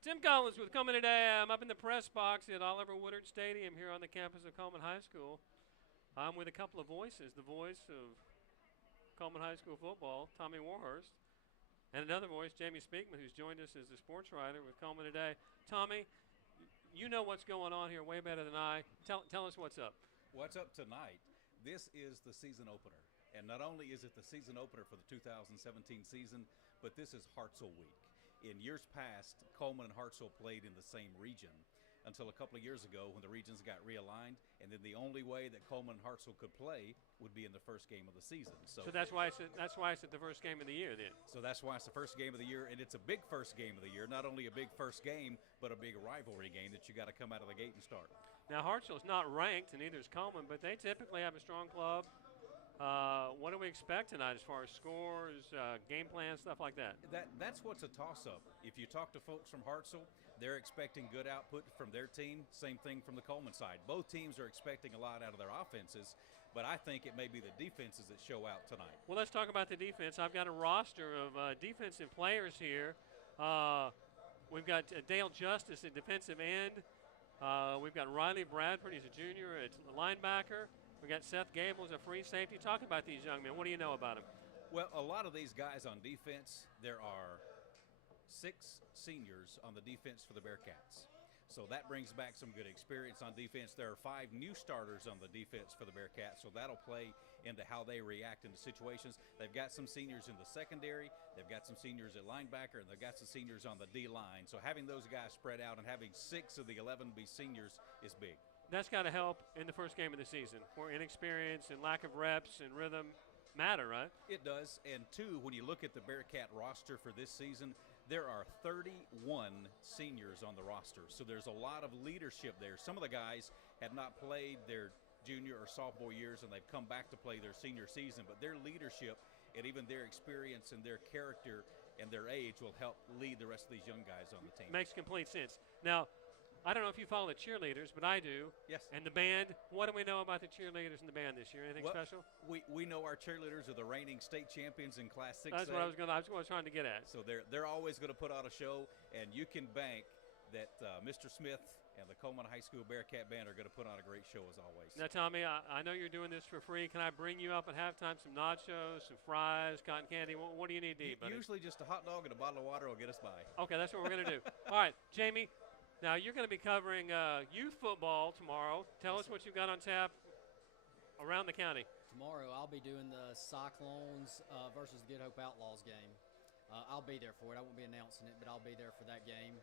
Tim Collins with Cullman today. I'm up in the press box at Oliver Woodward Stadium here on the campus of Cullman High School. I'm with a couple of voices. The voice of Cullman High School football, Tommy Warhurst, and another voice, Jamie Speakman, who's joined us as a sports writer with Cullman today. Tommy, you know what's going on here way better than I. Tell us what's up. What's up tonight? This is the season opener. And not only is it the season opener for the 2017 season, but this is Hartselle Week. In years past, Cullman and Hartselle played in the same region until a couple of years ago when the regions got realigned, and then the only way that Cullman and Hartselle could play would be in the first game of the season. So that's why it's at the first game of the year then. So that's why it's the first game of the year, and it's a big first game of the year. Not only a big first game, but a big rivalry game that you got to come out of the gate and start. Now Hartselle's not ranked, and neither is Cullman, but they typically have a strong club. What do we expect tonight as far as scores, game plan, stuff like that? That's what's a toss-up. If you talk to folks from Hartselle, they're expecting good output from their team. Same thing from the Cullman side. Both teams are expecting a lot out of their offenses, but I think it may be the defenses that show out tonight. Well, let's talk about the defense. I've got a roster of defensive players here. We've got Dale Justice at defensive end. We've got Riley Bradford. He's a junior at linebacker. We got Seth Gable, a free safety. Talk about these young men. What do you know about them? Well, a lot of these guys on defense, there are 6 seniors on the defense for the Bearcats. So that brings back some good experience on defense. There are 5 new starters on the defense for the Bearcats, so that'll play into how they react into situations. They've got some seniors in the secondary, they've got some seniors at linebacker, and they've got some seniors on the D-line. So having those guys spread out and having 6 of the 11 be seniors is big. That's got to help in the first game of the season, where inexperience and lack of reps and rhythm matter, right? It does. And 2, when you look at the Bearcat roster for this season, there are 31 seniors on the roster. So there's a lot of leadership there. Some of the guys have not played their junior or sophomore years, and they've come back to play their senior season. But their leadership and even their experience and their character and their age will help lead the rest of these young guys on the team. Makes complete sense. Now, I don't know if you follow the cheerleaders, but I do. Yes. And the band, what do we know about the cheerleaders and the band this year? Anything special? We know our cheerleaders are the reigning state champions in Class 6A. That's what I was trying to get at. So they're always going to put on a show, and you can bank that Mr. Smith and the Cullman High School Bearcat Band are going to put on a great show as always. Now, Tommy, I know you're doing this for free. Can I bring you up at halftime some nachos, some fries, cotton candy? What do you need to eat, buddy? Usually just a hot dog and a bottle of water will get us by. Okay, that's what we're going to do. All right, Jamie. Now, you're going to be covering youth football tomorrow. Tell us what you've got on tap around the county. Tomorrow, I'll be doing the Cyclones versus the Good Hope Outlaws game. I'll be there for it. I won't be announcing it, but I'll be there for that game.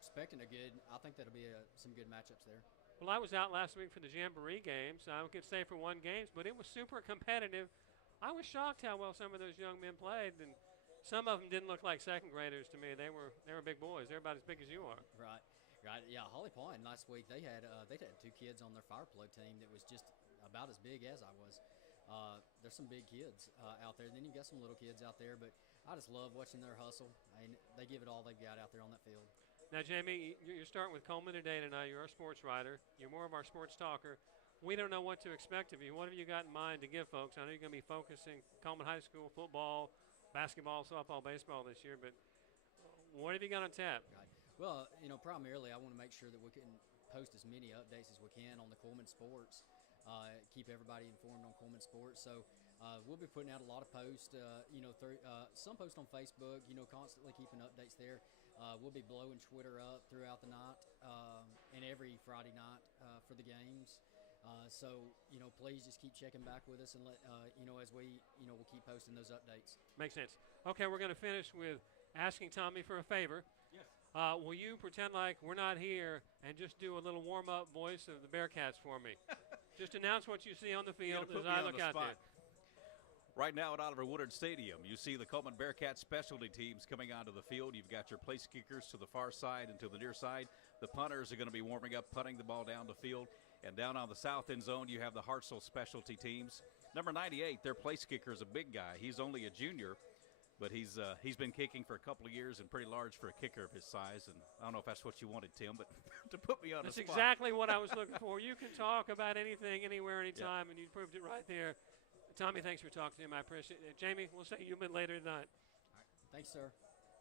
Expecting I think that'll be some good matchups there. Well, I was out last week for the Jamboree games. I could say for one games, but it was super competitive. I was shocked how well some of those young men played, and some of them didn't look like second graders to me. They were big boys. They're about as big as you are. Right. Yeah, Holly Pond last week they had 2 kids on their fire plug team that was just about as big as I was. There's some big kids out there. And then you've got some little kids out there, but I just love watching their hustle. They give it all they've got out there on that field. Now, Jamie, you're starting with Cullman today tonight. You're a sports writer. You're more of our sports talker. We don't know what to expect of you. What have you got in mind to give folks? I know you're going to be focusing Cullman High School football, basketball, softball, baseball this year, but what have you got on tap? Right. Well, primarily I want to make sure that we can post as many updates as we can on the Cullman sports, keep everybody informed on Cullman sports. So we'll be putting out a lot of posts, some posts on Facebook, constantly keeping updates there. We'll be blowing Twitter up throughout the night and every Friday night for the games. So, please just keep checking back with us and let, as we'll keep posting those updates. Makes sense. Okay, we're going to finish with asking Tommy for a favor. Yes. Will you pretend like we're not here and just do a little warm-up voice of the Bearcats for me? Just announce what you see on the field as I look out there. Right now at Oliver Woodward Stadium, you see the Cullman Bearcats specialty teams coming onto the field. You've got your place kickers to the far side and to the near side. The punters are going to be warming up, punting the ball down the field. And down on the south end zone, you have the Hartselle specialty teams. Number 98, their place kicker is a big guy. He's only a junior, but he's been kicking for a couple of years and pretty large for a kicker of his size. And I don't know if that's what you wanted, Tim, but to put me on the spot. That's exactly what I was looking for. You can talk about anything, anywhere, anytime, and you proved it right there. Tommy, thanks for talking to him. I appreciate it. Jamie, we'll see you a bit later tonight. All right. Thanks, sir.